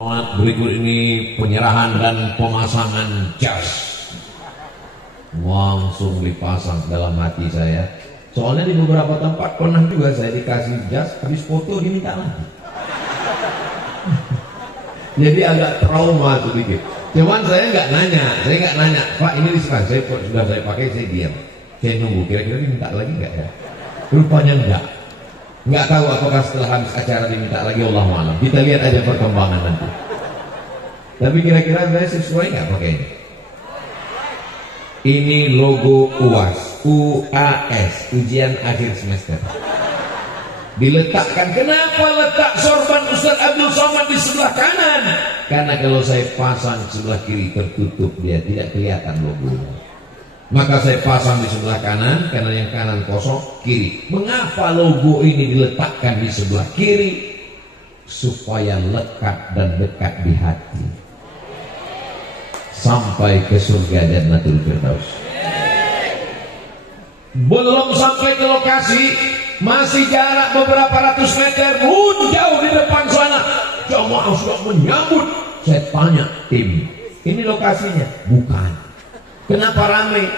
Berikut ini penyerahan dan pemasangan jas. Langsung dipasang dalam hati saya. Soalnya di beberapa tempat pernah juga saya dikasih jas, habis foto diminta lagi. Jadi agak trauma sedikit. Cuman saya nggak nanya, Pak ini diserah, sudah saya pakai, saya diam. Saya nunggu, kira-kira diminta lagi nggak ya? Rupanya enggak. Nggak tahu apakah setelah habis acara diminta lagi, Allahu a'lam. Kita lihat aja perkembangan nanti. Tapi kira-kira saya sesuai nggak pakai ini? Ini logo UAS, ujian akhir semester. Diletakkan. Kenapa letak sorban Ustaz Abdul Somad di sebelah kanan? Karena kalau saya pasang sebelah kiri tertutup, dia tidak kelihatan logonya. Maka saya pasang di sebelah kanan, karena yang kanan kosong, kiri. Mengapa logo ini diletakkan di sebelah kiri? Supaya lekat dan dekat di hati, sampai ke surga Jannatul Firdaus. Belum sampai ke lokasi, masih jarak beberapa ratus meter, jauh di depan sana. Jamaah sudah menyambut. Saya tanya tim, ini lokasinya? Bukan. Kenapa ramai?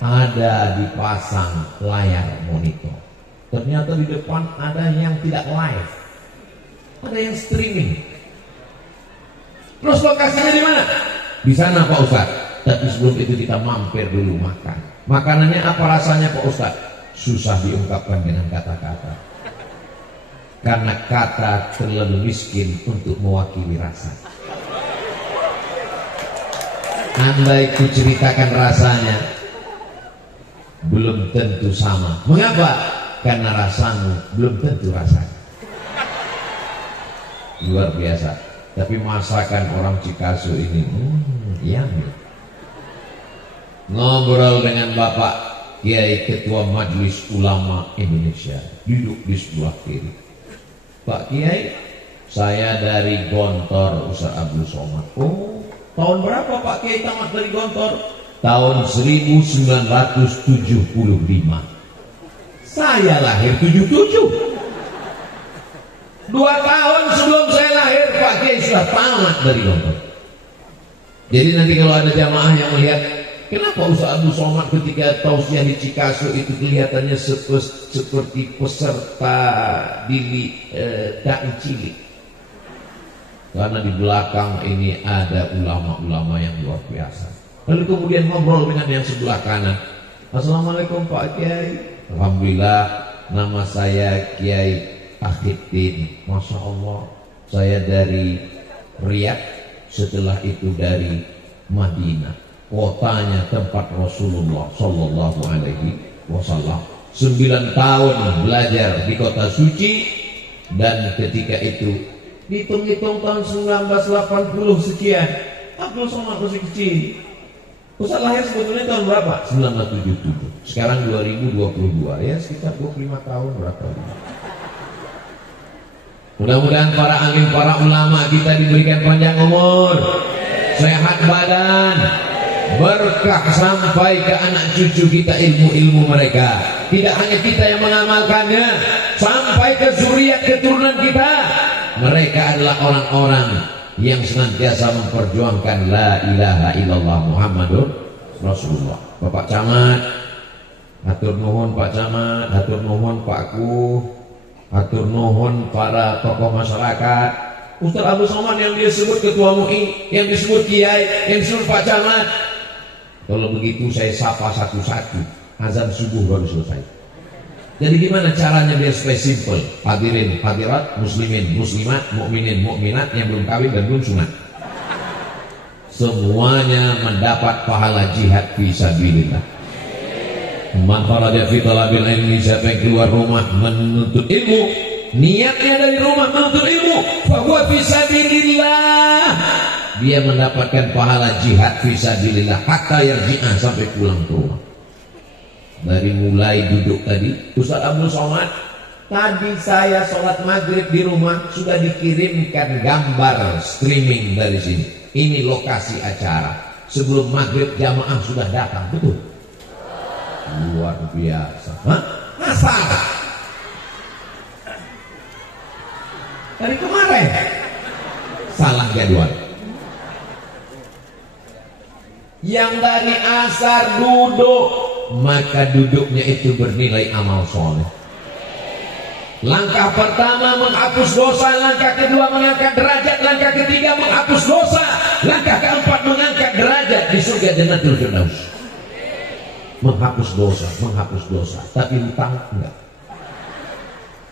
Ada dipasang layar monitor. Ternyata di depan ada yang tidak live, ada yang streaming. Terus lokasinya di mana? Di sana Pak Ustaz. Tapi sebelum itu kita mampir dulu makan. Makanannya apa rasanya Pak Ustaz? Susah diungkapkan dengan kata-kata. Karena kata terlalu miskin untuk mewakili rasa. Andai ku ceritakan rasanya, belum tentu sama. Mengapa? Karena rasamu belum tentu rasanya. Luar biasa. Tapi masakan orang Cikaso ini, yummy. Ngobrol dengan Bapak Kiai Ketua Majelis Ulama Indonesia, duduk di sebelah kiri. Pak Kiai, saya dari Gontor, Ustaz Abdul Somad. Oh, tahun berapa Pak Kiai tamat dari Gontor? Tahun 1975. Saya lahir 77. 2 tahun sebelum saya lahir Pak Kiai sudah tamat dari Gontor. Jadi nanti kalau ada jamaah yang melihat, kenapa Ustaz Abdul Somad ketika tausiah di Cikaso itu kelihatannya seperti peserta dili dai cilik? Karena di belakang ini ada ulama-ulama yang luar biasa. Lalu kemudian ngobrol dengan yang sebelah kanan. Assalamualaikum Pak Kiai. Alhamdulillah, nama saya Kiai Akhidin. Masya Allah, saya dari Riyadh, setelah itu dari Madinah, kotanya tempat Rasulullah Sallallahu Alaihi Wasallam. 9 tahun belajar di kota suci, dan ketika itu hitung-hitung tahun 1980 sekian, Abdul Somad masih kecil. Ustaz lahir sebetulnya tahun berapa? 1977. Sekarang 2022, ya sekitar 25 tahun berapa? Mudah-mudahan para alim, para ulama kita diberikan panjang umur, sehat badan, berkah sampai ke anak cucu kita ilmu-ilmu mereka. Tidak hanya kita yang mengamalkannya, sampai ke zuriat keturunan kita. Mereka adalah orang-orang yang senantiasa memperjuangkan la ilaha illallah Muhammadur Rasulullah. Bapak Camat, hatur nuhun Pak Camat, hatur nuhun Pak Kuh, hatur nuhun para tokoh masyarakat. Ustaz Abdul Somad yang dia sebut ketua MUI, yang disebut Kiai, yang disebut Pak Camat. Kalau begitu saya sapa satu-satu. Azan subuh baru selesai. Jadi gimana caranya biar supaya simple? Hadirin, hadirat, muslimin, muslimat, mukminin, mukminat yang belum kawin dan belum sunat, semuanya mendapat pahala jihad fi sabilillah. Man kharaja fi talabil ilmi, siapa yang keluar rumah menuntut ilmu, niatnya dari rumah menuntut ilmu, fa huwa fi sabilillah, dia mendapatkan pahala jihad fi sabilillah hatta yarji'a, sampai pulang ke rumah. Dari mulai duduk tadi, Ustaz Abdul Somad, tadi saya sholat maghrib di rumah sudah dikirimkan gambar streaming dari sini. Ini lokasi acara. Sebelum maghrib jamaah sudah datang, betul? Luar biasa. Hah? Asal dari kemarin salah jadwal. Yang dari asar duduk, maka duduknya itu bernilai amal soleh. Langkah pertama menghapus dosa, langkah kedua mengangkat derajat, langkah ketiga menghapus dosa, langkah keempat mengangkat derajat di surga Jannatul Firdaus. Menghapus dosa, tapi hutang enggak.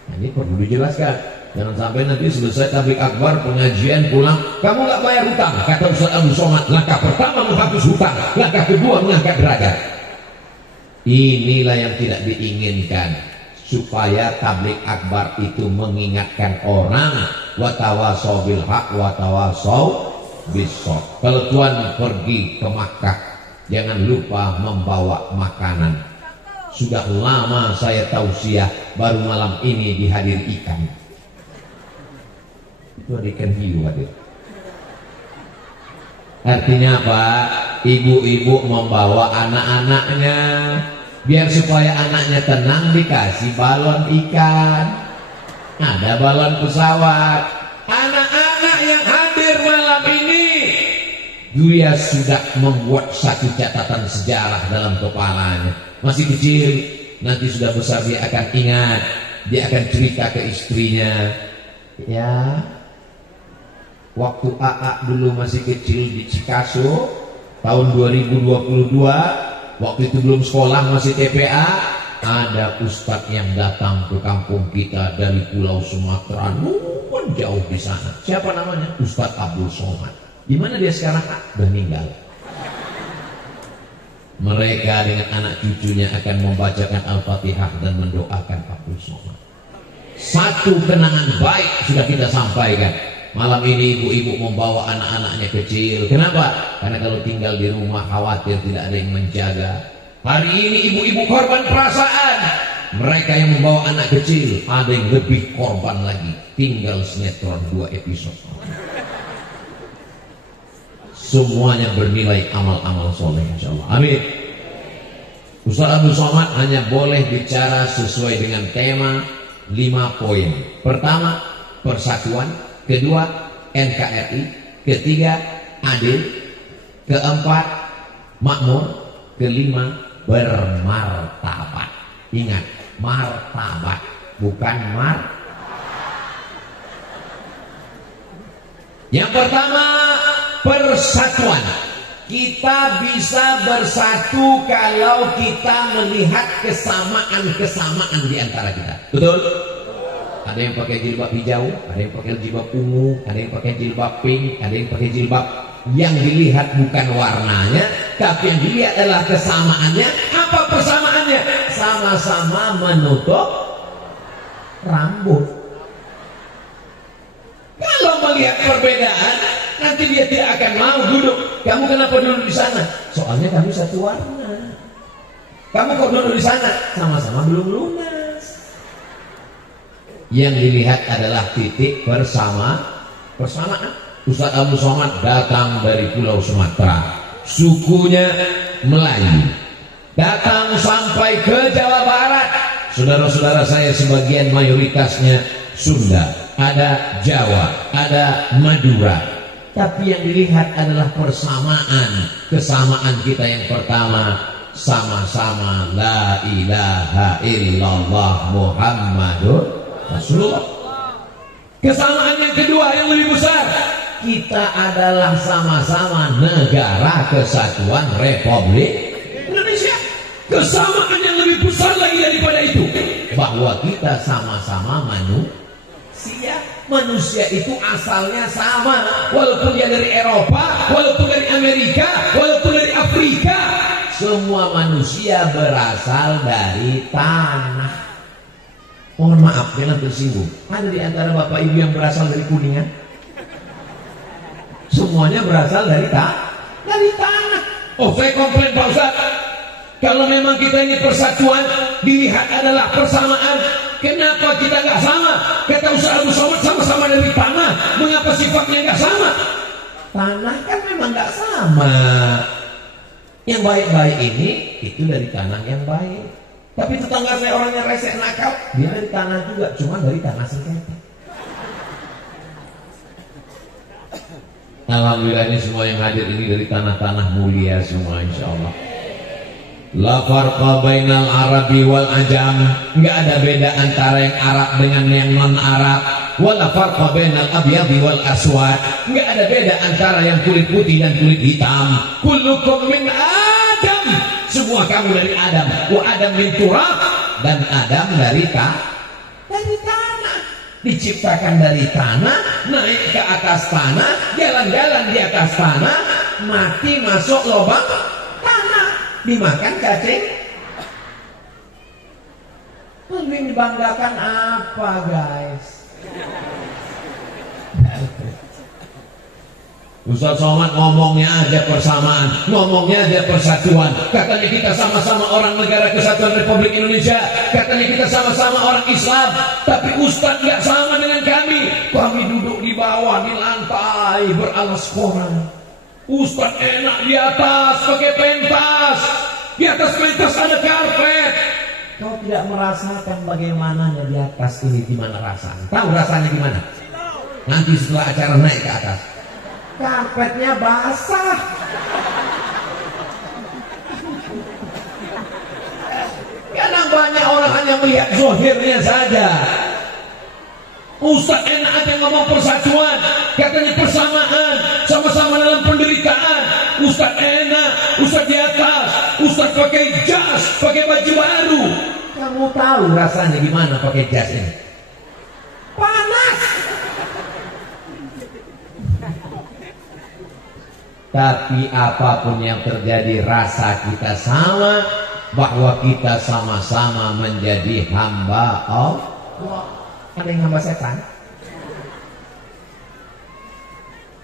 Nah, ini perlu dijelaskan. Jangan sampai nanti selesai tablik akbar, pengajian pulang, kamu nggak bayar hutang. Kata Ustaz Abu Somad, langkah pertama menghapus hutang, langkah kedua mengangkat derajat. Inilah yang tidak diinginkan, supaya tablik akbar itu mengingatkan orang, watawasau bil haq watawasau bis-shor. Kalau Tuhan pergi ke Makkah, jangan lupa membawa makanan. Sudah lama saya tausiah, baru malam ini dihadiri ikan. Itu ada ikan hiu hadir. Artinya apa? Ibu-ibu membawa anak-anaknya, biar supaya anaknya tenang, dikasih balon ikan, ada balon pesawat. Anak-anak yang hadir malam ini, dia sudah membuat satu catatan sejarah dalam kepalanya. Masih kecil, nanti sudah besar dia akan ingat, dia akan cerita ke istrinya, ya, waktu AA dulu masih kecil di Cikaso tahun 2022, waktu itu belum sekolah, masih TPA, ada ustadz yang datang ke kampung kita dari Pulau Sumatera, nuwun jauh di sana. Siapa namanya? Ustadz Abdul Somad. Di mana dia sekarang? Udah meninggal. Mereka dengan anak cucunya akan membacakan Al-Fatihah dan mendoakan Abdul Somad. Satu kenangan baik sudah kita sampaikan. Malam ini ibu-ibu membawa anak-anaknya kecil. Kenapa? Karena kalau tinggal di rumah khawatir tidak ada yang menjaga. Hari ini ibu-ibu korban perasaan. Mereka yang membawa anak kecil, ada yang lebih korban lagi. Tinggal sinetron 2 episode. Semuanya bernilai amal-amal soleh, insyaallah. Amin. Ustaz Abdul Somad hanya boleh bicara sesuai dengan tema 5 poin. Pertama, persatuan. Kedua, NKRI. Ketiga, adil. Keempat, makmur. Kelima, bermartabat. Ingat, martabat, bukan Yang pertama, persatuan. Kita bisa bersatu kalau kita melihat kesamaan-kesamaan di antara kita. Betul? Ada yang pakai jilbab hijau, ada yang pakai jilbab ungu, ada yang pakai jilbab pink, ada yang pakai jilbab. Yang dilihat bukan warnanya, tapi yang dilihat adalah kesamaannya. Apa persamaannya? Sama-sama menutup rambut. Kalau melihat perbedaan, nanti dia tidak akan mau duduk. Kamu kenapa duduk di sana? Soalnya kami satu warna. Kamu kok duduk di sana? Sama-sama belum lunas. Yang dilihat adalah titik persamaan. Ustaz Abdul Somad datang dari Pulau Sumatera, sukunya Melayu, datang sampai ke Jawa Barat. Saudara-saudara saya sebagian mayoritasnya Sunda, ada Jawa, ada Madura. Tapi yang dilihat adalah persamaan. Kesamaan kita yang pertama, sama-sama la ilaha illallah Muhammadur Rasulullah. Kesamaan yang kedua yang lebih besar, kita adalah sama-sama negara kesatuan Republik Indonesia. Kesamaan yang lebih besar lagi daripada itu, bahwa kita sama-sama manusia. Manusia itu asalnya sama, walaupun dia dari Eropa, walaupun dari Amerika, walaupun dari Afrika. Semua manusia berasal dari tanah. Mohon maaf, jangan tersinggung. Ada di antara bapak ibu yang berasal dari Kuningan? Semuanya berasal dari tanah. Oh, saya komplain Pak Ustaz. Kalau memang kita ini persatuan, dilihat adalah persamaan, kenapa kita nggak sama? Kata Ustaz Abdul Somad, sama-sama dari tanah. Mengapa sifatnya nggak sama? Tanah kan memang nggak sama. Yang baik-baik ini itu dari tanah yang baik. Tapi tetangga saya orangnya resek nakal, dia dari tanah juga, cuma dari tanah sengketa. Alhamdulillah ini semua yang hadir ini dari tanah-tanah mulia semua insyaallah. La farqa bainal arabi wal ajam. Enggak ada beda antara yang Arab dengan yang non-Arab. Wala farqa bainal abyadi wal aswad. Enggak ada beda antara yang kulit putih dan kulit hitam. Kullukum min Adam. Semua kamu dari Adam. Wa Adam min turab, dan Adam dari tanah. Diciptakan dari tanah, naik ke atas tanah, jalan-jalan di atas tanah, mati masuk lubang tanah, dimakan cacing. Lebih membanggakan apa guys? Ustaz Somad ngomongnya aja persamaan, ngomongnya aja persatuan. Katanya kita sama-sama orang negara kesatuan Republik Indonesia, katanya kita sama-sama orang Islam. Tapi Ustaz nggak sama dengan kami. Kami duduk di bawah di lantai beralas koran. Ustaz enak di atas pakai pentas, di atas pentas ada karpet. Kau tidak merasakan bagaimananya di atas ini, gimana rasanya? Tahu rasanya gimana? Nanti setelah acara naik ke atas, karpetnya basah. Karena banyak orang hanya melihat zahirnya saja. Ustaz enak aja ngomong persatuan, katanya persamaan, sama-sama dalam penderitaan. Ustaz enak, Ustaz di atas, Ustaz pakai jas, pakai baju baru. Kamu tahu rasanya gimana pakai jas ini? Panas. Tapi apapun yang terjadi, rasa kita sama, bahwa kita sama-sama menjadi hamba Allah. Ada yang hamba setan?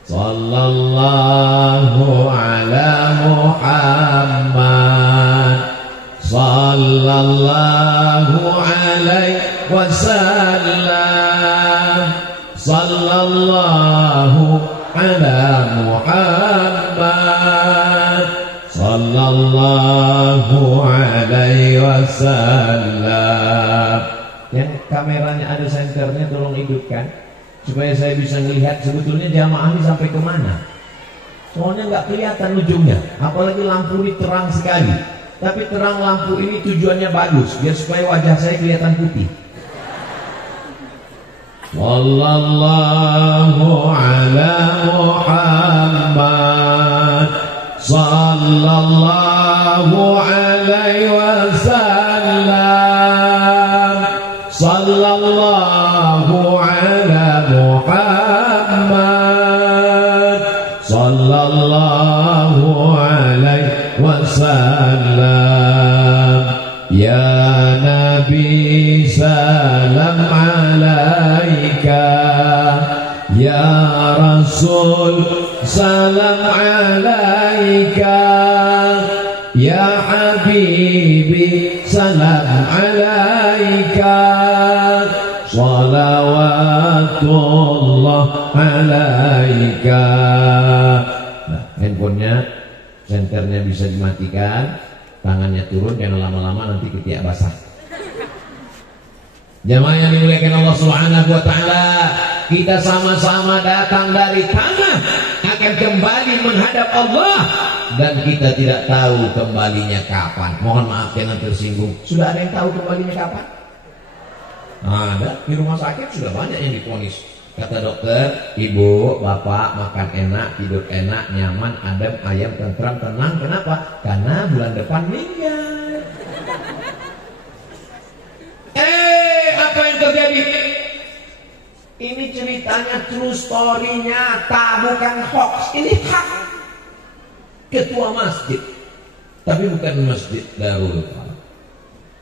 Sallallahu ala Muhammad, sallallahu alaihi wasallam, sallallahu ala Muhammad, sallallahu alaihi wasallam. Yang kameranya ada senternya tolong hidupkan supaya saya bisa melihat sebetulnya jamaah ini sampai kemana. Soalnya nggak kelihatan ujungnya, apalagi lampu ini terang sekali. Tapi terang lampu ini tujuannya bagus, biar supaya wajah saya kelihatan putih. Sallallahu ala Muhammad, sallallahu alaihi wasallam, sallallahu ala Muhammad, sallallahu alaihi wasallam. Ya Nabi salam alaika, ya Rasul salam alaika, ya Habibi salam alaika, salawatullah alaika. Nah, handphonenya, senternya bisa dimatikan, tangannya turun, jangan lama-lama nanti ketiak basah. Jamaah yang dimuliakan Allah Subhanahu wa taala, kita sama-sama datang dari tanah, akan kembali menghadap Allah, dan kita tidak tahu kembalinya kapan. Mohon maaf jangan tersinggung. Sudah ada yang tahu kembalinya kapan? Ada, di rumah sakit sudah banyak yang divonis. Kata dokter, ibu, bapak makan enak, tidur enak, nyaman, adem, ayam, tentram, tenang. Kenapa? Karena bulan depan meninggal. Apa yang terjadi? Ini ceritanya true story, nyata, bukan hoax. Ini hak. Ketua masjid, tapi bukan masjid Darul Fala,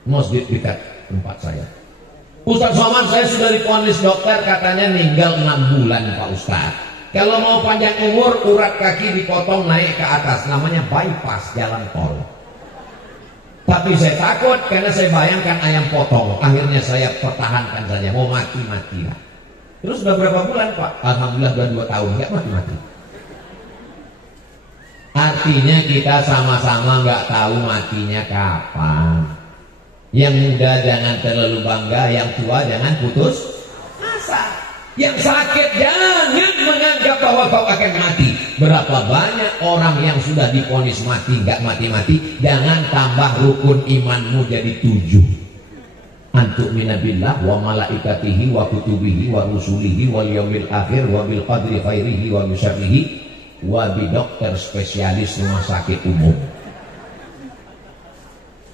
masjid dekat tempat saya. Ustaz Somad, saya sudah divonis dokter, katanya meninggal 6 bulan Pak Ustaz. Kalau mau panjang umur, urat kaki dipotong naik ke atas, namanya bypass jalan tol. Tapi saya takut karena saya bayangkan ayam potong. Akhirnya saya pertahankan saja, mau mati-matilah. Terus sudah berapa bulan Pak? Alhamdulillah sudah 2 tahun, nggak mati-mati. Artinya kita sama-sama nggak tahu matinya kapan. Yang muda jangan terlalu bangga, yang tua jangan putus asa. Yang sakit jangan menganggap bahwa kau akan mati. Berapa banyak orang yang sudah divonis mati, nggak mati-mati. Jangan tambah rukun imanmu jadi 7. Antuk minabillah wa malaikatihi wa kutubihi wa rusulihi wal yaumil akhir wa bil qadri khairihi wa syarrihi wa bi dokter spesialis rumah sakit umum.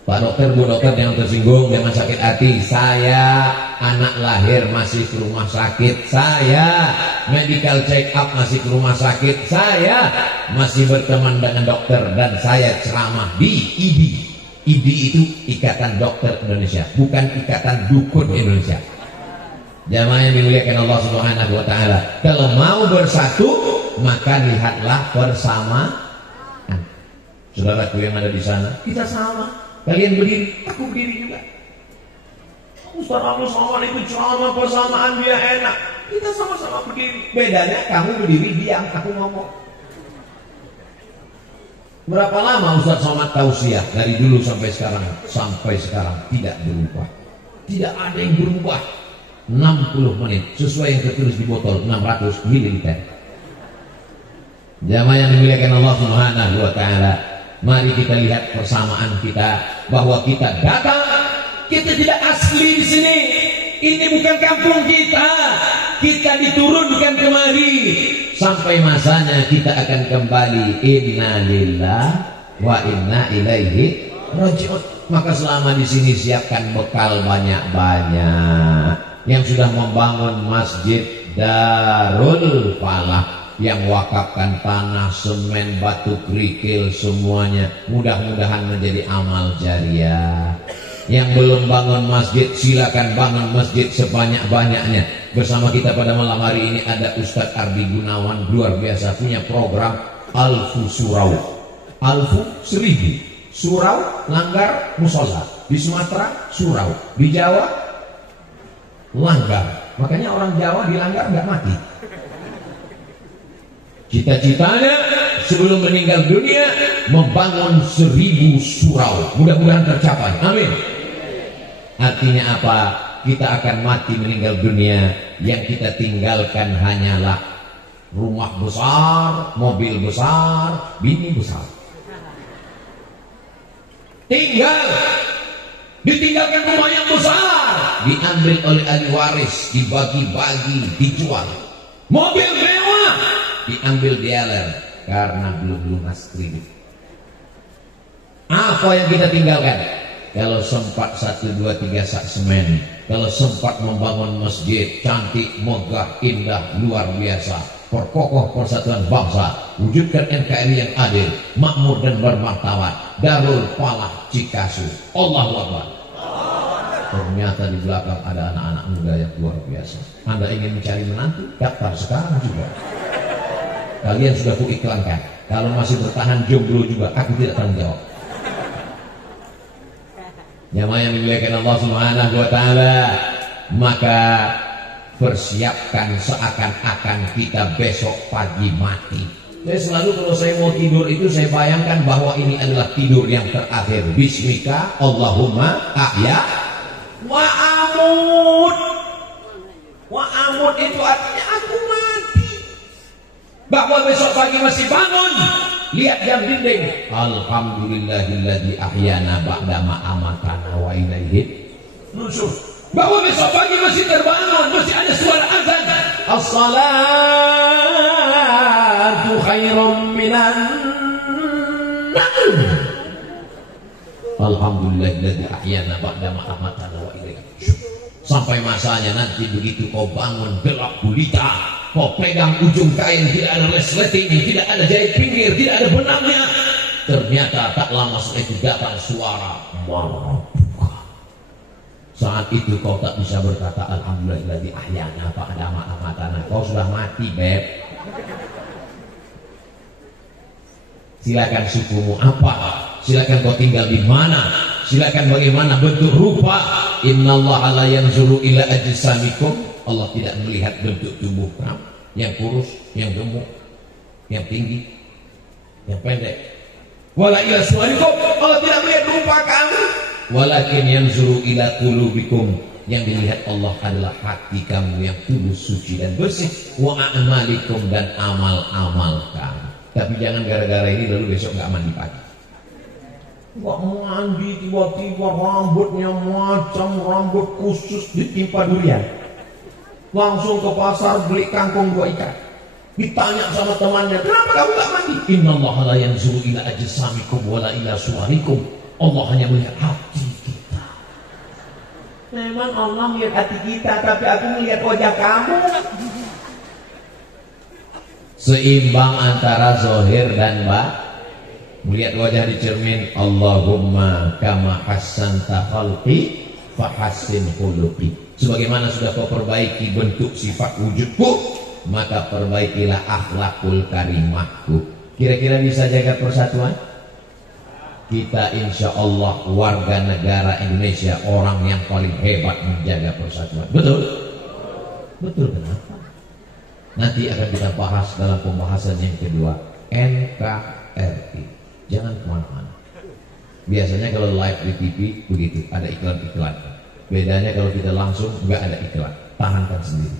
Pak dokter, Bu dokter, jangan tersinggung, jangan sakit hati. Saya anak lahir masih ke rumah sakit. Saya medical check up masih ke rumah sakit. Saya masih berteman dengan dokter. Dan saya ceramah di IDI. IDI itu Ikatan Dokter Indonesia, bukan Ikatan Dukun Indonesia. Jamaah yang dimuliakan Allah Subhanahu wa taala. Kalau mau bersatu, maka lihatlah persamaan. Saudaraku yang ada di sana, kita sama. Kalian berdiri, aku berdiri juga. Ustaz Abdul Somad itu ceramah persamaan dia enak. Kita sama-sama berdiri. Bedanya kamu berdiri diam, aku ngomong. Berapa lama Ustaz Somad tausiah dari dulu sampai sekarang? Sampai sekarang tidak berubah. Tidak ada yang berubah. 60 menit sesuai yang tertulis di botol 600 ml. Jamaah yang dimuliakan Allah Subhanahu wa taala. Mari kita lihat persamaan kita, bahwa kita datang, kita tidak asli di sini. Ini bukan kampung kita. Kita diturunkan kemari. Sampai masanya kita akan kembali. Inna lillah wa inna ilaihi raji'un. Maka selama di sini siapkan bekal banyak-banyak. Yang sudah membangun masjid Darul Falah, yang wakafkan tanah, semen, batu kerikil semuanya, mudah-mudahan menjadi amal jariah. Yang belum bangun masjid, silakan bangun masjid sebanyak-banyaknya. Bersama kita pada malam hari ini ada Ustadz Ardi Gunawan, luar biasa, punya program Alfu Surau. Alfu 1000, surau langgar musola. Di Sumatera surau, di Jawa langgar. Makanya orang Jawa dilanggar nggak mati. Cita-citanya sebelum meninggal dunia membangun 1000 surau. Mudah-mudahan tercapai. Amin. Artinya apa? Kita akan mati meninggal dunia. Yang kita tinggalkan hanyalah rumah besar, mobil besar, bini besar. Ditinggalkan rumah yang besar, diambil oleh ahli waris, dibagi-bagi, dijual. Mobil mewah diambil dealer karena belum lunas kredit. Apa yang kita tinggalkan? Kalau sempat 1, 2, 3 sak semen, kalau sempat membangun masjid cantik, megah, indah, luar biasa, perkokoh persatuan bangsa, wujudkan NKRI yang adil, makmur dan bermartabat, Darul Falah Cikasu. Allahu Akbar. Ternyata di belakang ada anak-anak muda yang luar biasa. Anda ingin mencari menantu? Daftar sekarang juga. Kalian sudah kuiklankan. Kalau masih bertahan jomblo juga, aku tidak tanggung jawab. Jamaah yang dimuliakan Allah Subhanahu wa taala, maka persiapkan seakan-akan kita besok pagi mati. Saya selalu kalau saya mau tidur itu saya bayangkan bahwa ini adalah tidur yang terakhir. Bismika Allahumma ahya wa amut. Wa amut itu artinya aku mati. Bahwa besok pagi masih bangun, lihat jam dinding. Alhamdulillahilladzi ahyana ba'da ma amatana wa ilaihi nusyur. Bahwa besok pagi masih terbangun, masih ada suara azan. As-salatu khairum minan naum. Alhamdulillahilladzi ahyana ba'da ma amatana wa ilaihi nusyur. Sampai masanya nanti begitu kau bangun gelap gulita, kau pegang ujung kain, tidak ada resletingnya, tidak ada jahit pinggir, tidak ada benangnya. Ternyata tak lama setelah itu datang suara marabuka. Saat itu kau tak bisa berkata alhamdulillahilladzi ahyana ba'da ma amatana. Kau sudah mati, beb. Silakan sukumu apa? Silakan kau tinggal di mana? Silakan bagaimana bentuk rupa. Innallaha la yanzuru ila ajsamikum. Allah tidak melihat bentuk tubuh kamu, yang kurus, yang gemuk, yang tinggi, yang pendek. Wala ila suwarikum. Allah tidak melihat rupa kamu. Walakin yanzuru ila qulubikum. Yang dilihat Allah adalah hati kamu yang tulus, suci dan bersih. Wa a'malikum, dan amal-amal kamu. Tapi jangan gara-gara ini lalu besok nggak mandi pagi. Nggak mandi, tiba-tiba rambutnya macam rambut khusus ditimpa durian. Langsung ke pasar beli kangkung 2 ikat. Ditanya sama temannya, kenapa kamu nggak mandi? Innallaha la yanzuru ila ajsamikum wala ila suwarikum. Allah hanya melihat hati kita. Memang Allah melihat hati kita, tapi aku melihat wajah kamu. Seimbang antara zahir dan batin. Melihat wajah di cermin, Allahumma kama hassanta khalqi fahassin khuluqi. Sebagaimana sudah kau perbaiki bentuk sifat wujudku, maka perbaikilah akhlakul karimahku. Kira-kira bisa jaga persatuan? Kita insya Allah warga negara Indonesia orang yang paling hebat menjaga persatuan. Betul? Betul, kenapa? Nanti akan kita bahas dalam pembahasan yang kedua, NKRI. Jangan kemana-mana. Biasanya kalau live di TV begitu, ada iklan-iklan. Bedanya kalau kita langsung nggak ada iklan, tahankan sendiri.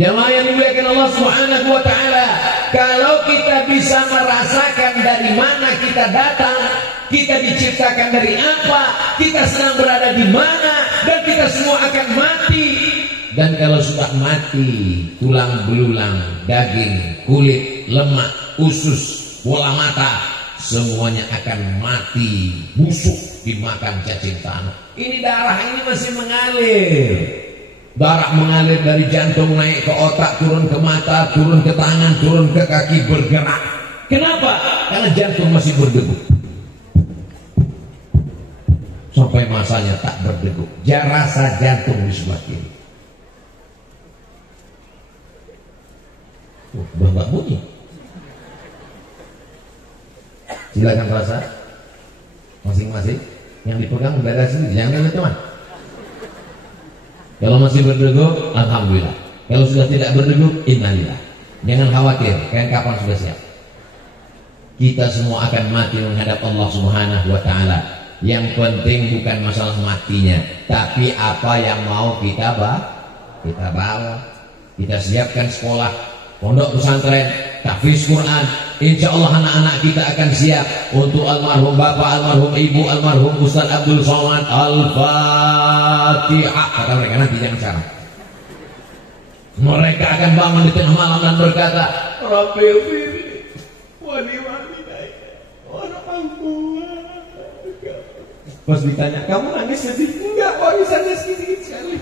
Jamaah yang dimuliakan Allah Subhanahu wa taala, kalau kita bisa merasakan dari mana kita datang, kita diciptakan dari apa, kita sedang berada di mana, dan kita semua akan mati. Dan kalau sudah mati, tulang belulang, daging, kulit, lemak, usus, bola mata, semuanya akan mati, busuk, dimakan cacing tanah. Ini darah ini masih mengalir. Darah mengalir dari jantung naik ke otak, turun ke mata, turun ke tangan, turun ke kaki, bergerak. Kenapa? Karena jantung masih berdegup. Sampai masanya tak berdegup. Rasa jantung di sebelah kiri. Udah nggak bunyi. Silakan rasa masing-masing. Yang dipegang udara sendiri, jangan lihat teman. Kalau masih berdegup, alhamdulillah. Kalau sudah tidak berdegup, innalillah. Jangan khawatir, kapan kapan sudah siap. Kita semua akan mati menghadap Allah Subhanahu wa taala. Yang penting bukan masalah matinya, tapi apa yang mau kita bawa. Kita siapkan sekolah, pondok pesantren, tahfiz Quran. Insya Allah anak-anak kita akan siap untuk almarhum bapak, almarhum ibu, almarhum Ustaz Abdul Somad. Al-Fatihah. Kata mereka nanti jangan sekarang. Mereka akan bangun di tengah malam dan berkata, Rabbil firli wali daya warhamhuma. Pas ditanya, kamu nangis sedih? Enggak, warisannya sedikit sekali.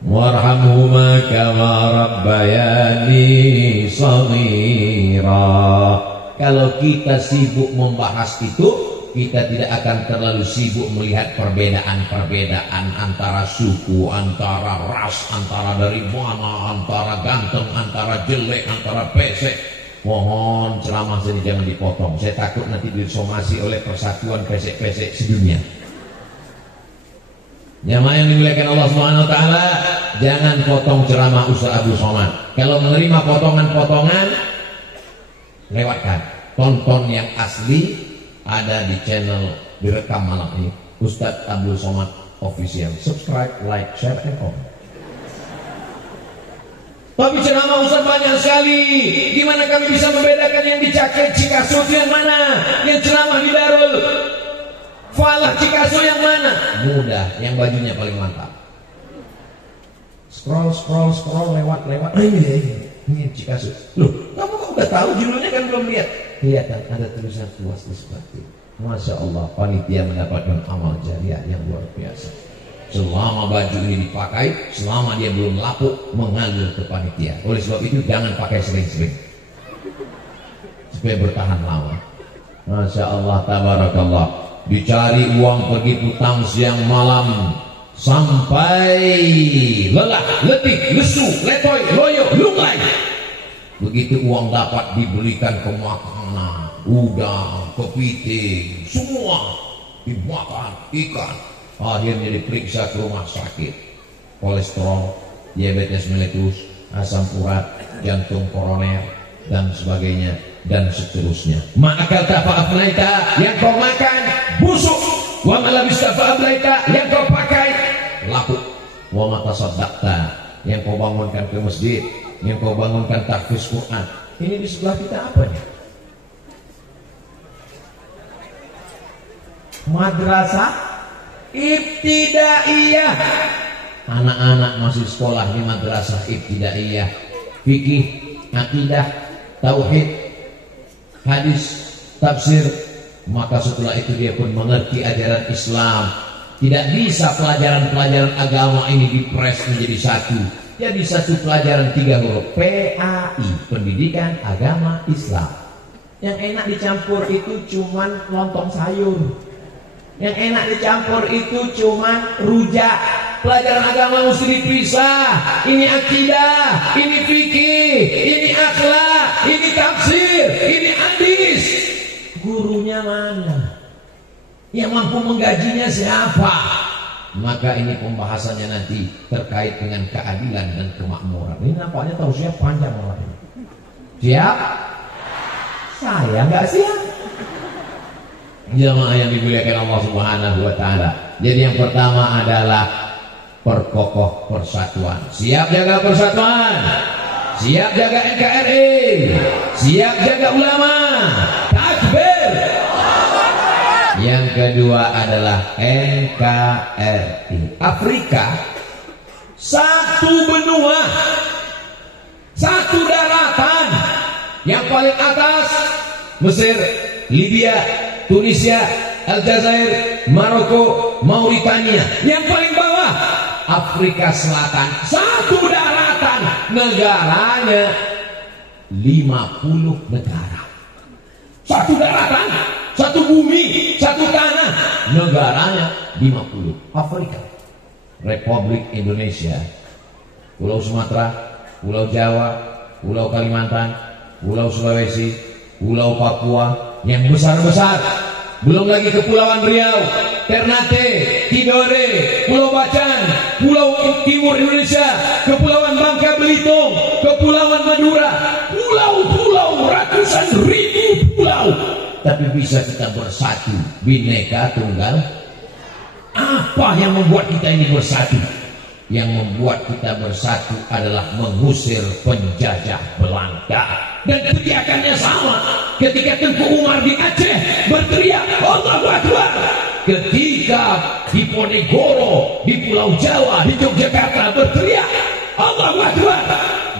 Warhamhuma kama rabbayani shaghira. Kalau kita sibuk membahas itu, kita tidak akan terlalu sibuk melihat perbedaan-perbedaan antara suku, antara ras, antara dari mana, antara ganteng, antara jelek, antara pesek. Mohon ceramah ini jangan dipotong. Saya takut nanti disomasi oleh persatuan pesek-pesek sedunia. Jamaah yang dimuliakan Allah Subhanahu wa taala, jangan potong ceramah Ustaz Abdul Somad. Kalau menerima potongan-potongan, lewatkan. Tonton yang asli ada di channel direkam malam ini, Ustaz Abdul Somad Official. Subscribe, like, share, and comment. Tapi ceramah Ustaz banyak sekali. Gimana kami bisa membedakan yang di Cikaso yang mana? Yang ceramah di Darul Falah Cikaso yang mana? Mudah, yang bajunya paling mantap. Scroll lewat. Ini Cikaso. Loh, kamu kok udah tahu judulnya kan belum lihat? Lihat kan ada tulisan luas di sebelah kiri. Masya Allah, panitia mendapatkan amal jariah yang luar biasa. Selama baju ini dipakai, selama dia belum lapuk, mengalir ke panitia. Oleh sebab itu jangan pakai sering-sering, supaya bertahan lama. Masya Allah, tabarakallah. Dicari uang pergi petang siang malam sampai lelah, letih, lesu, letoy, loyo, lunglai. Begitu uang dapat dibelikan ke makanan, udang, kepiting, semua dimakan, ikan. Akhirnya diperiksa ke rumah sakit, kolesterol, diabetes meletus, asam urat, jantung koroner, dan sebagainya, dan seterusnya. Maka tafa'afnaita, yang kau makan busuk, wa ma labista fa ablaita, yang kau pakai laku, wa ma tasaddaqta, yang kau bangunkan ke masjid, yang kau bangunkan tahfiz Quran. Ini di sebelah kita apa ya? Madrasah ibtidaiyah. Anak-anak masih sekolah di madrasah ibtidaiyah, fikih, akidah, tauhid, hadis, tafsir. Maka setelah itu dia pun mengerti ajaran Islam. Tidak bisa pelajaran-pelajaran agama ini dipres menjadi satu. Jadi satu pelajaran 3 huruf, PAI, Pendidikan Agama Islam. Yang enak dicampur itu cuman lontong sayur. Yang enak dicampur itu cuman rujak. Pelajaran agama mesti dipisah. Ini akidah, ini fikih, ini akhlak, ini tafsir, ini hadis. Gurunya mana? Yang mampu menggajinya siapa? Maka ini pembahasannya nanti terkait dengan keadilan dan kemakmuran. Ini nampaknya tausiah panjang malam ini. Siap? Saya nggak siap. Jemaah yang dimuliakan Allah Subhanahu wa taala. Jadi yang pertama adalah perkokoh persatuan. Siap jaga persatuan. Siap jaga NKRI. Siap jaga ulama. Takbir. Yang kedua adalah NKRI. Afrika satu benua, satu daratan. Yang paling atas Mesir, Libya, Tunisia, Aljazair, Maroko, Mauritania. Yang paling bawah Afrika Selatan, satu daratan. Negaranya 50 negara. Satu daratan, satu bumi, satu tanah. Negaranya 50. Afrika, Republik Indonesia, Pulau Sumatera, Pulau Jawa, Pulau Kalimantan, Pulau Sulawesi, Pulau Papua, yang besar-besar. Belum lagi Kepulauan Riau, Ternate, Tidore, Pulau Bacan, Pulau Timur Indonesia, Kepulauan Bangka Belitung, Kepulauan Madura, pulau-pulau, ratusan ribu pulau. Tapi bisa kita bersatu, Bhinneka Tunggal. Apa yang membuat kita ini bersatu? Yang membuat kita bersatu adalah mengusir penjajah Belanda. Dan teriakannya sama ketika Tengku Umar di Aceh berteriak Allahu Akbar. Ketika di Ponegoro, di Pulau Jawa, di Yogyakarta berteriak Allahu Akbar.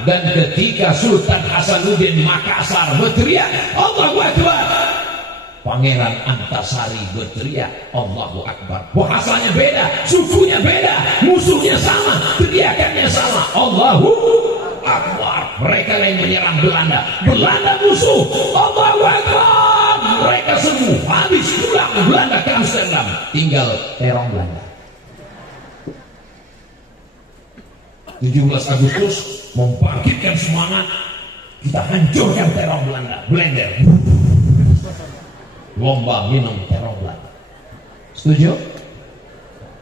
Dan ketika Sultan Hasanuddin Makassar berteriak Allahu Akbar, Pangeran Antasari berteriak Allahu Akbar. Bahasanya beda, sukunya beda, musuhnya sama, teriakannya sama, Allahu Akbar. Mereka yang menyerang Belanda, Belanda musuh, Allahu Akbar. Mereka semua habis, pulang Belanda ke Amsterdam, tinggal terong Belanda. 17 Agustus membangkitkan semangat, kita hancurkan terong Belanda, blender. Lomba minum terong Belanda. Setuju?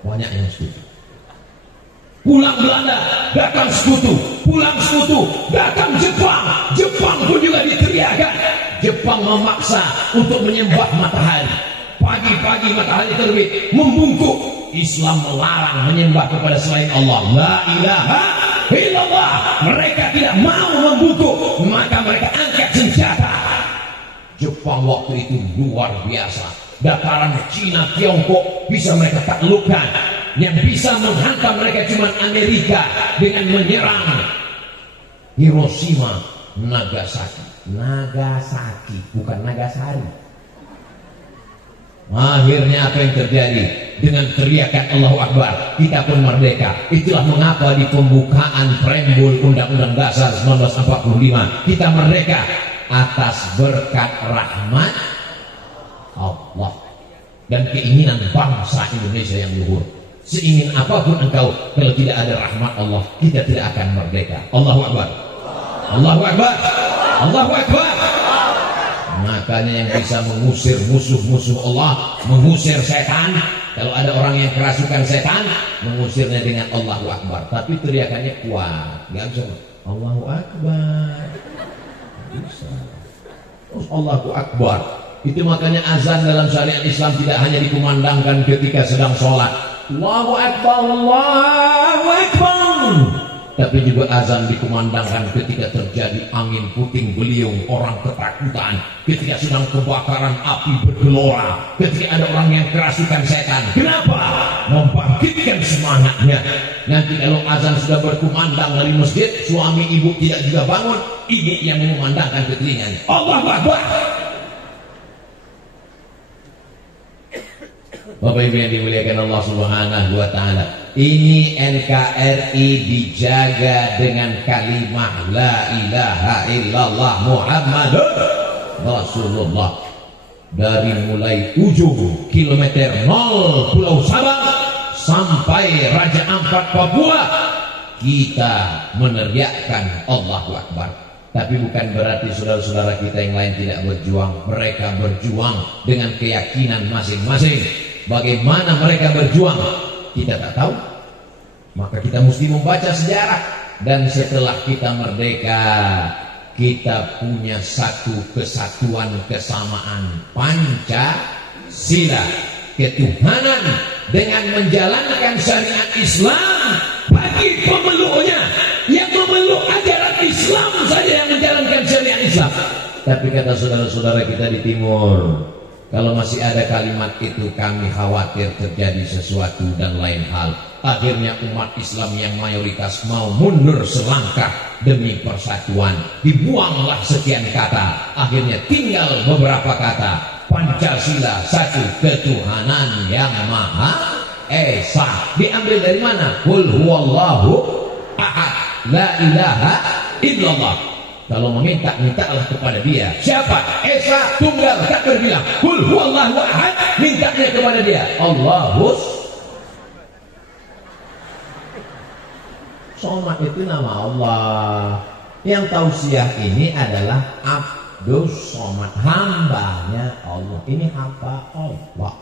Banyak yang setuju. Pulang Belanda, datang sekutu. Pulang sekutu, datang Jepang. Jepang pun juga diteriakan. Jepang memaksa untuk menyembah matahari. Pagi-pagi matahari terbit, membungkuk. Islam melarang menyembah kepada selain Allah. La ilaha illallah. Mereka tidak mau membungkuk, maka mereka angkat senjata. Jepang waktu itu luar biasa. Dataran Cina, Tiongkok bisa mereka taklukkan. Yang bisa menghantam mereka cuma Amerika dengan menyerang Hiroshima, Nagasaki. Nagasaki, bukan Nagasari. Akhirnya apa yang terjadi? Dengan teriakan Allahu Akbar, kita pun merdeka. Itulah mengapa di pembukaan preambul Undang-Undang Dasar 1945 kita merdeka atas berkat rahmat Allah dan keinginan bangsa Indonesia yang luhur. Seingin apapun engkau, kalau tidak ada rahmat Allah, kita tidak akan merdeka. Allahu Akbar, Allahu Akbar, Allahu Akbar. Makanya yang bisa mengusir musuh-musuh Allah, mengusir setan. Kalau ada orang yang kerasukan setan, mengusirnya dengan Allahu Akbar. Tapi teriakannya kuat, nggak bisa Allahu Akbar. Bisa. Terus Allahu Akbar Itu makanya azan dalam syariat Islam tidak hanya dikumandangkan ketika sedang sholat, Allahu Akbar, Allahu Akbar, tapi juga azan dikumandangkan ketika terjadi angin puting beliung, orang ketakutan, ketika sedang kebakaran api bergelora, ketika ada orang yang kerasukan setan. Kenapa? Membangkitkan semangatnya. Nanti kalau azan sudah berkumandang dari masjid, suami ibu tidak juga bangun, ini yang mengumandangkan ke telinganya, Allahu Akbar. Bapak Ibu yang dimuliakan Allah Subhanahu wa taala, ini NKRI dijaga dengan kalimat la ilaha illallah Muhammadur Rasulullah. Dari mulai ujung kilometer 0 Pulau Sabang sampai Raja Ampat Papua, kita meneriakkan Allahu Akbar. Tapi bukan berarti saudara-saudara kita yang lain tidak berjuang. Mereka berjuang dengan keyakinan masing-masing. Bagaimana mereka berjuang kita tak tahu. Maka kita mesti membaca sejarah. Dan setelah kita merdeka, kita punya satu kesatuan kesamaan, Pancasila, ketuhanan dengan menjalankan syariat Islam bagi pemeluknya. Yang memeluk ajaran Islam saja yang menjalankan syariat Islam. Tapi kata saudara-saudara kita di timur, kalau masih ada kalimat itu, kami khawatir terjadi sesuatu dan lain hal. Akhirnya umat Islam yang mayoritas mau mundur selangkah demi persatuan. Dibuanglah sekian kata. Akhirnya tinggal beberapa kata. Pancasila, satu ketuhanan yang Maha Esa. Diambil dari mana? Qul huwallahu ahad, la ilaha illallah. Kalau meminta, mintalah kepada dia. Siapa? Esa tunggal, tak berbilang. Qul huwallahu ahad, mintanya kepada dia. Allahus. Somad itu nama Allah. Yang tausiah ini adalah Abdus Somad, hambanya Allah. Ini hamba Allah.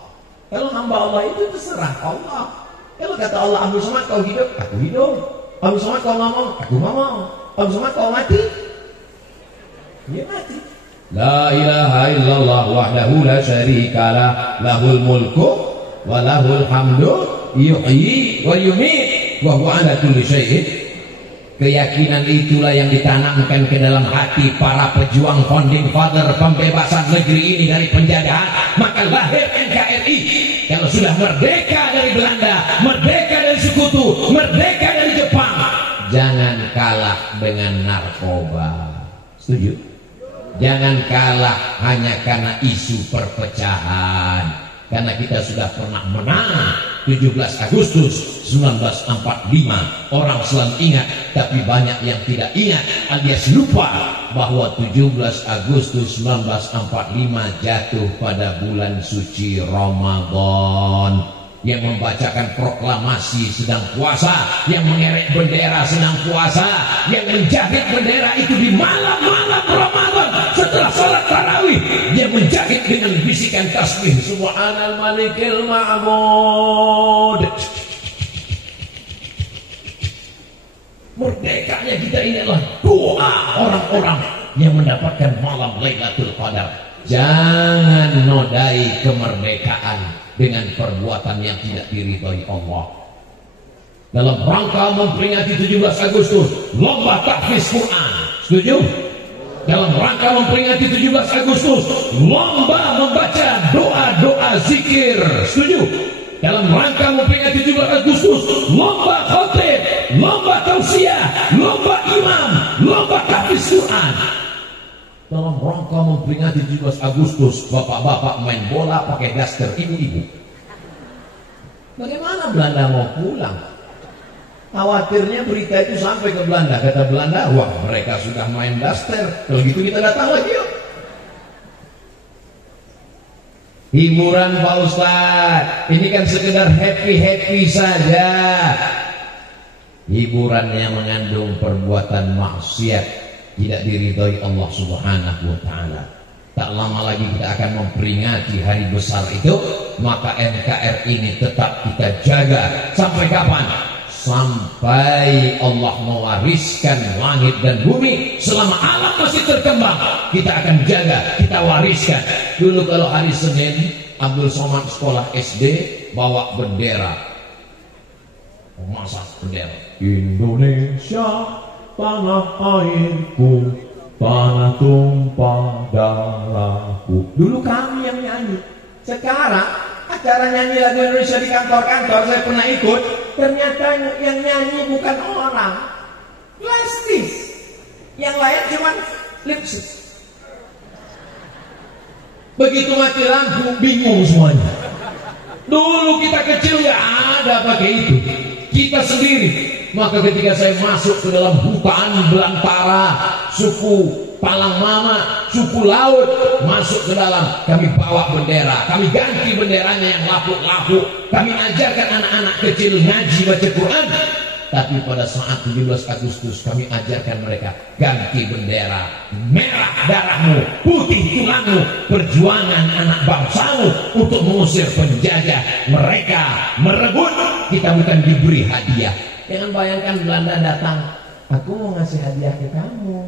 Kalau hamba Allah itu terserah Allah. Kalau kata Allah Abdus Somad, kau hidup, aku hidup. Abdus Somad kau ngomong, aku ngomong. Abdus Somad kau mati, dia mati. La ilaha illallah wahdahu la syarikalah, lahul mulku wa lahul hamdu yuhyi wa yumiit wa huwa ala kulli syai'in. Keyakinan itulah yang ditanamkan ke dalam hati para pejuang founding father pembebasan negeri ini dari penjajahan. Maka lahir NKRI. Kalau sudah merdeka dari Belanda, merdeka dari sekutu, merdeka dari Jepang, jangan kalah dengan narkoba. Setuju? Jangan kalah hanya karena isu perpecahan. Karena kita sudah pernah menang 17 Agustus 1945. Orang selalu ingat, tapi banyak yang tidak ingat alias lupa bahwa 17 Agustus 1945 jatuh pada bulan suci Ramadan. Yang membacakan proklamasi sedang puasa, yang mengerek bendera sedang puasa, yang menjahit bendera itu di malam-malam Ramadan setelah salat tarawih. Dia menjahit dengan bisikan tasbih, Subhanal Malikil Ma'bud. Merdekanya kita ini adalah doa orang-orang yang mendapatkan malam Lailatul Qadar. Jangan nodai kemerdekaan dengan perbuatan yang tidak diridhoi Allah. Dalam rangka memperingati 17 Agustus, lomba tahfiz Quran. Setuju? Dalam rangka memperingati 17 Agustus, lomba membaca doa-doa zikir. Setuju? Dalam rangka memperingati 17 Agustus, lomba khotib, lomba tausiah, lomba imam, lomba tahfiz Quran. Dalam rangka memperingati 17 Agustus, bapak-bapak main bola pakai daster ibu-ibu. Bagaimana Belanda mau pulang? Khawatirnya berita itu sampai ke Belanda. Kata Belanda, wah mereka sudah main daster, kalau gitu kita datang lagi yuk. Hiburan Pak Ustadz, ini kan sekedar happy-happy saja. Hiburan yang mengandung perbuatan maksiat tidak diridhoi Allah Subhanahu wa taala. Tak lama lagi kita akan memperingati hari besar itu, maka NKRI ini tetap kita jaga. Sampai kapan? sampai Allah mewariskan langit dan bumi. Selama alam masih terkembang, kita akan jaga, kita wariskan. Dulu kalau hari Senin Abdul Somad sekolah SD bawa bendera, memasak bendera Indonesia tanah airku, tanah tumpah darahku. Dulu kami yang nyanyi. Sekarang acara nyanyi lagu Indonesia di kantor-kantor saya pernah ikut, ternyata yang nyanyi bukan orang, plastis. Yang lain cuma lipstick. Begitu mati lampu bingung semuanya. Dulu kita kecil nggak ada pakai itu, kita sendiri. Maka ketika saya masuk ke dalam hutan belantara, suku Palang Mama, suku Laut masuk ke dalam, kami bawa bendera, kami ganti benderanya yang lapuk-lapuk, kami ajarkan anak-anak kecil ngaji baca Quran. Tapi pada saat 17 Agustus kami ajarkan mereka ganti bendera, merah darahmu, putih tulangmu, perjuangan anak bangsamu untuk mengusir penjajah. Mereka merebut, kita bukan diberi hadiah. Jangan bayangkan Belanda datang, aku mau ngasih hadiah ke kamu.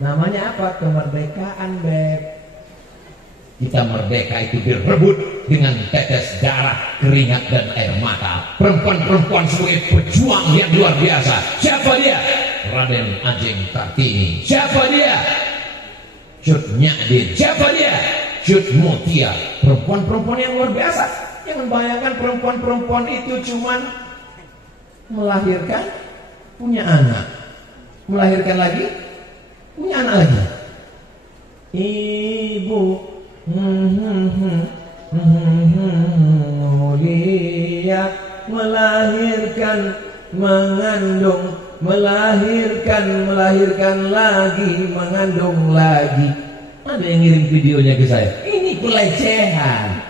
Namanya apa? Kemerdekaan, Beb. Kita merdeka itu direbut dengan tetes darah, keringat dan air mata. Perempuan-perempuan sebagai pejuang yang luar biasa. Siapa dia? Raden Ajeng Kartini. Siapa dia? Cut Nyadin. Siapa dia? Cut Mutia. Perempuan-perempuan yang luar biasa. Jangan bayangkan perempuan-perempuan itu cuman melahirkan, punya anak, melahirkan lagi, punya anak lagi. Ibu mulia melahirkan, mengandung, melahirkan lagi, mengandung lagi. Ada yang ngirim videonya ke saya. Ini pelecehan.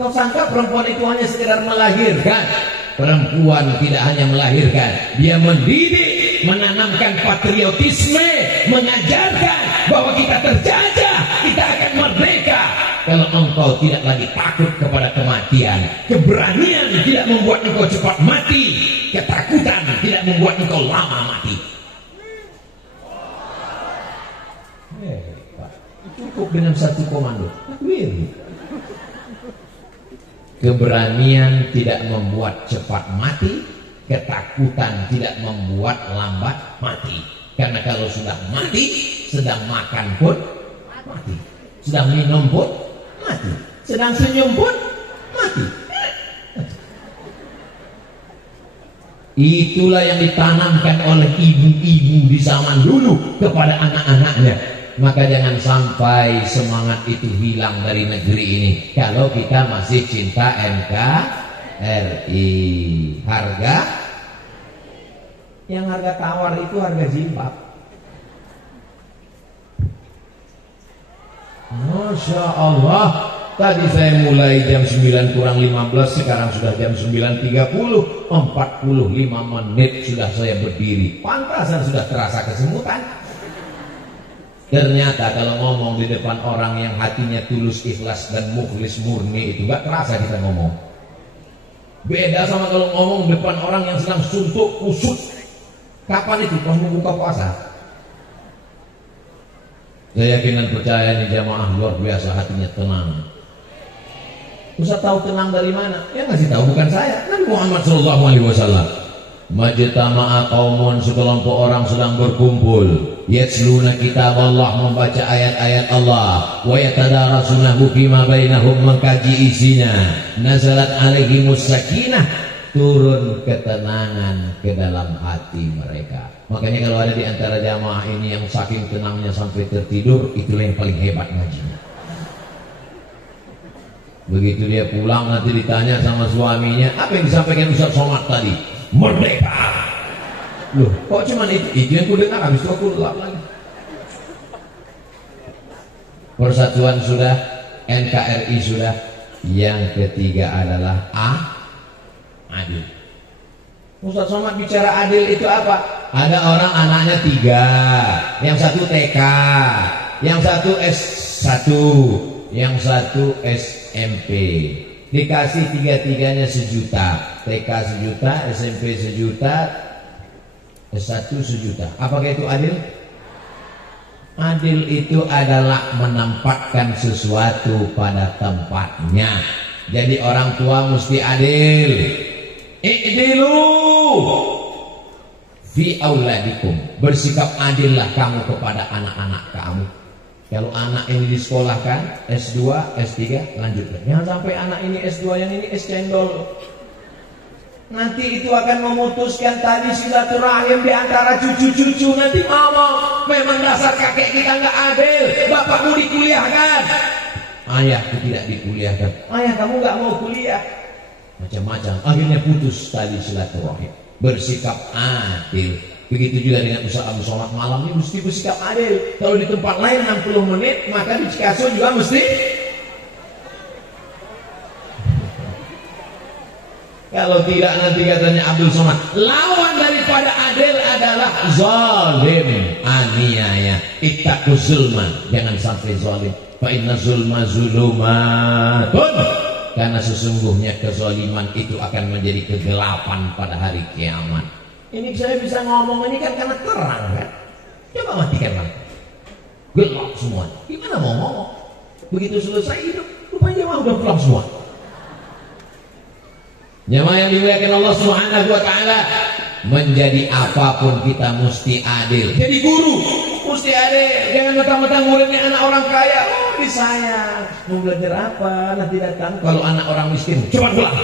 Kau sangka perempuan itu hanya sekedar melahirkan? Perempuan tidak hanya melahirkan, dia mendidik, menanamkan patriotisme, mengajarkan bahwa kita terjajah, kita akan merdeka. Kalau engkau tidak lagi takut kepada kematian, keberanian tidak membuat engkau cepat mati, ketakutan tidak membuat engkau lama mati. Cukup dengan satu komando, takbir. Keberanian tidak membuat cepat mati, ketakutan tidak membuat lambat mati. Karena kalau sudah mati, sedang makan pun mati, sedang minum pun mati, sedang senyum pun mati. Itulah yang ditanamkan oleh ibu-ibu di zaman dulu kepada anak-anaknya. Maka jangan sampai semangat itu hilang dari negeri ini. Kalau kita masih cinta NKRI. Harga yang harga tawar itu harga jimbab. Masya Allah. Tadi saya mulai jam 9 kurang 15, sekarang sudah jam 9.30. 45 menit sudah saya berdiri. Pantasan sudah terasa kesemutan. Ternyata kalau ngomong di depan orang yang hatinya tulus, ikhlas dan mukhlis murni, itu gak terasa kita ngomong. Beda sama kalau ngomong di depan orang yang sedang suntuk, kusut. Kapan itu? Pas membuka puasa. Saya yakin dan percaya ini jamaah luar biasa, hatinya tenang. Ustaz tahu tenang dari mana? Ya ngasih tahu bukan saya, Nabi Muhammad SAW. Majtama'a qaumun, sekelompok orang sedang berkumpul, yatsluna kitab Allah, membaca ayat-ayat Allah, wa yatadarasunahu fima bainahum, mengkaji isinya. Nazalat alaihimus sakinah, turun ketenangan ke dalam hati mereka. Makanya kalau ada di antara jamaah ini yang saking tenangnya sampai tertidur, itulah yang paling hebat ngajinya. Begitu dia pulang nanti ditanya sama suaminya, apa yang disampaikan Ustaz Somad tadi? Merdeka. Loh, kok cuma itu yang ku dengar, habis itu aku lelap lagi. Persatuan sudah, NKRI sudah. Yang ketiga adalah adil. Ustaz Somad bicara adil itu apa? Ada orang anaknya 3, yang satu TK, yang satu S1, yang satu SMP. dikasih tiga-tiganya sejuta, TK sejuta, SMP sejuta, S1 sejuta. Apakah itu adil? Adil itu adalah menempatkan sesuatu pada tempatnya. Jadi orang tua mesti adil. I'dilu fi auladikum, bersikap adillah kamu kepada anak-anak kamu. Kalau anak ini disekolahkan S2, S3, lanjutkan. Jangan sampai anak ini S2, yang ini S cendol. Nanti itu akan memutuskan tadi silaturahim di antara cucu-cucu. Nanti mama, memang dasar kakek kita nggak adil. Bapakmu dikuliahkan, ayahku tidak dikuliahkan. Ayah kamu nggak mau kuliah, macam-macam. Akhirnya putus tali silaturahim. Bersikap adil. Begitu juga dengan usaha sholat malam ini mesti bersikap adil. Kalau di tempat lain 60 menit, maka di Cikaso juga mesti. Kalau tidak nanti katanya Abdul Somad, lawan daripada adil adalah zalim, aniaya. Ittaqu zulma, jangan sampai zalim. Fa inna zulma zulumatun, karena sesungguhnya kezaliman itu akan menjadi kegelapan pada hari kiamat. Ini saya bisa ngomong ini kan karena terang kan. Coba matikan lampu, gelap semua. Gimana mau ngomong? Begitu selesai hidup, rupanya jemaah udah pulang semua. Jemaah yang dimuliakan Allah Subhanahu wa taala, menjadi apapun kita mesti adil. Jadi guru mesti adil. Jangan mentang-mentang muridnya anak orang kaya, oh disayang. Mau belajar apa? Nanti datang. Kalau anak orang miskin, coba pulang.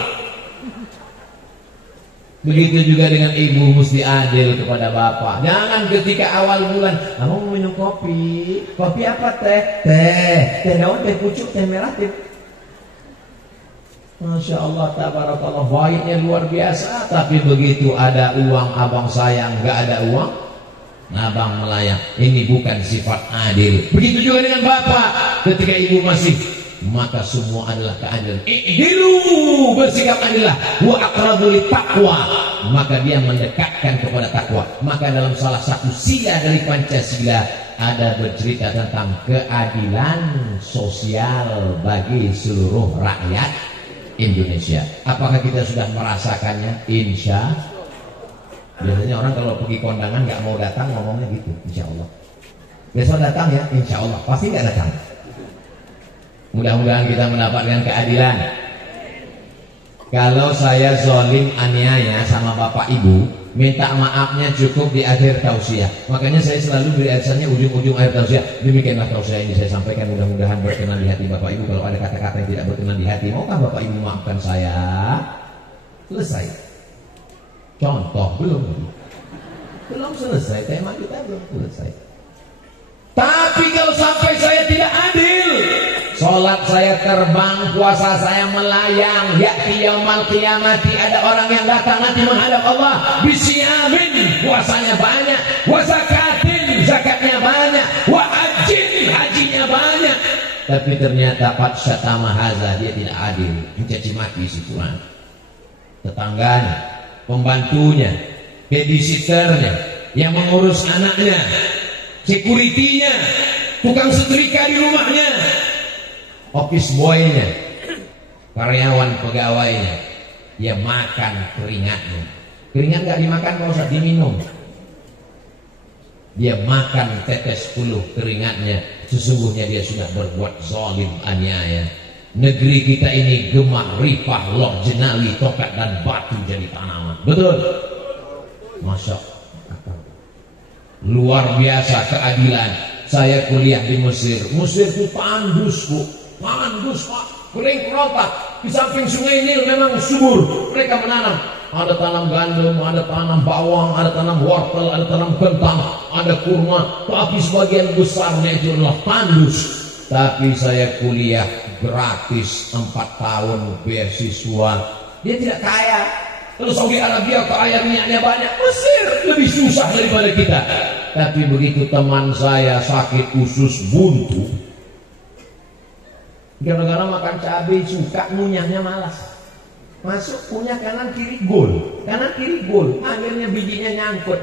Begitu juga dengan ibu mesti adil kepada bapak. Jangan ketika awal bulan, kamu mau minum kopi. Kopi apa teh? Teh daun, teh pucuk, teh merah, teh. Masya Allah, tabarakallah, baiknya luar biasa. Tapi begitu ada uang, abang sayang. Gak ada uang, abang melayang. Ini bukan sifat adil. Begitu juga dengan bapak. Ketika ibu masih, maka semua adalah keadilan. I'dilu, bersikap adillah. Wa aqrabu littaqwa, maka dia mendekatkan kepada takwa. Maka dalam salah satu sila dari Pancasila ada bercerita tentang keadilan sosial bagi seluruh rakyat Indonesia. Apakah kita sudah merasakannya? Insya. Biasanya orang kalau pergi kondangan nggak mau datang ngomongnya gitu. Insya Allah. Besok datang ya. Insya Allah. Pasti nggak datang. Mudah-mudahan kita mendapatkan keadilan. Kalau saya zalim aniaya sama bapak ibu, minta maafnya cukup di akhir tausiah. Makanya saya selalu beri alasannya ujung-ujung akhir tausiah. Demikianlah tausiah ini saya sampaikan, mudah-mudahan berkenan di hati bapak ibu. Kalau ada kata-kata yang tidak berkenan di hati, maukah bapak ibu maafkan saya? Selesai. Contoh belum selesai, tema kita belum selesai. Tapi kalau sampai saya tidak adil, sholat saya terbang, puasa saya melayang, ya'ti yaumal qiyamati, ada orang yang datang nanti menghadap Allah bisyamin, puasanya banyak, wa zakatin, zakatnya banyak, wa ajin, hajinya banyak, tapi ternyata qad syatama hadza, dia tidak adil, mencaci maki si Tuhan, tetangganya, pembantunya, babysitternya, yang mengurus anaknya, security-nya, tukang setrika di rumahnya, office boy-nya, karyawan pegawainya, dia makan keringatnya. Keringat gak dimakan, Pak Ustaz, diminum. Dia makan tetes puluh keringatnya. Sesungguhnya dia sudah berbuat zalim, aniaya. Negeri kita ini gemah, ripah, loh, jenawi, tokat dan batu jadi tanaman. Betul? Masya Allah. Luar biasa keadilan. Saya kuliah di Mesir. Mesir itu tandus, Bu. Tandus, Pak. Kering kerotak. Di samping sungai Nil memang subur. Mereka menanam. Ada tanam gandum, ada tanam bawang, ada tanam wortel, ada tanam kentang, ada kurma. Tapi sebagian besarnya itu adalah tandus. Tapi saya kuliah gratis 4 tahun beasiswa. Dia tidak kaya. Kalau Saudi Arabia kaya, minyaknya banyak, Mesir lebih susah daripada kita. Tapi begitu teman saya sakit usus buntu, gara-gara makan cabai suka, ngunyahnya malas. Masuk punya kanan kiri gol, kanan kiri gol, akhirnya bijinya nyangkut.